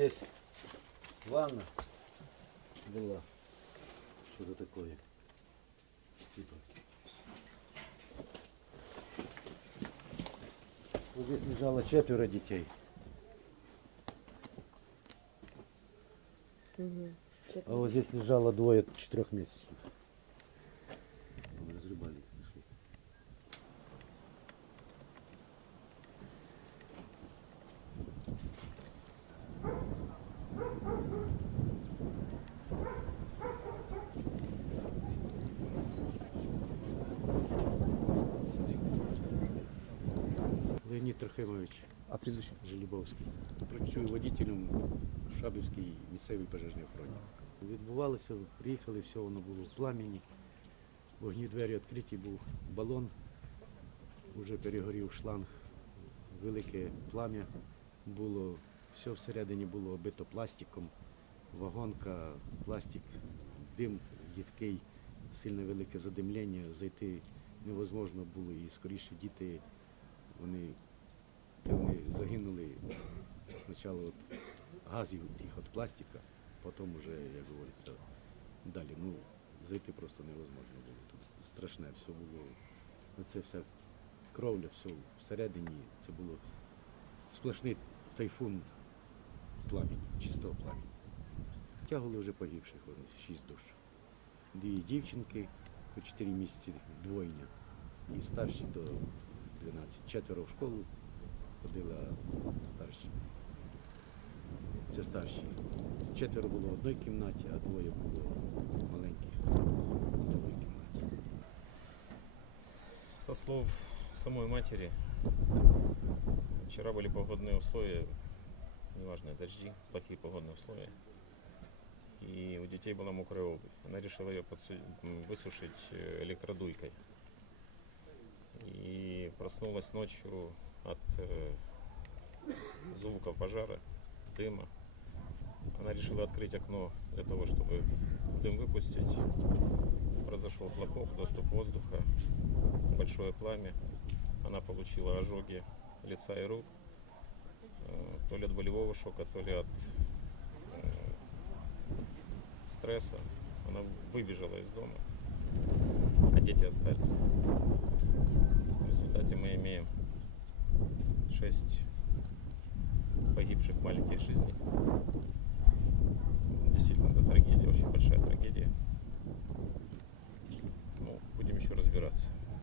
здесь ванна была. Что-то такое. Типа. Вот здесь лежало четверо детей. Угу. А вот здесь лежало двое четырехмесячных. Разрубали Трохимович А прізвище? Желібовський. Працюю водителем в Шабівській місцевій пожежній охороні. Відбувалося, приїхали, все воно було в пламені. Вогні двері відкриті був балон, вже перегорів шланг, велике плам'я було, все всередині було оббито пластиком, вагонка, пластик, дим їдкий, сильне велике задимлення, зайти невозможно було і скоріше діти, вони спочатку від газів тих від пластика, потім вже, як говориться, далі. Ну, зайти просто невозможно було. Тут страшне все було. Оце вся кровля, все всередині. Це було сплошний тайфун пламені, чистого пламені. Тягували вже погибших, шість душ. Дві дівчинки по 4 місяці двойня. І старші до 12. Четверо в школу ходила старші. Це старші. Четверо було в одній кімнаті, а двоє було маленьких в другій кімнаті. Со слов самой матери, вчера были погодные условия, неважно, дожди, плохие погодные условия. И у детей была мокрая обувь. Она решила ее высушить э, электродуйкой. И проснулась ночью от э, звуков пожара, дыма. Она решила открыть окно для того, чтобы дым выпустить. Произошел хлопок, доступ воздуха, большое пламя. Она получила ожоги лица и рук, э, то ли от болевого шока, то ли от э, стресса. Она выбежала из дома, а дети остались. В результате мы имеем шесть погибших маленьких жизней. Действительно, это трагедия, очень большая трагедия.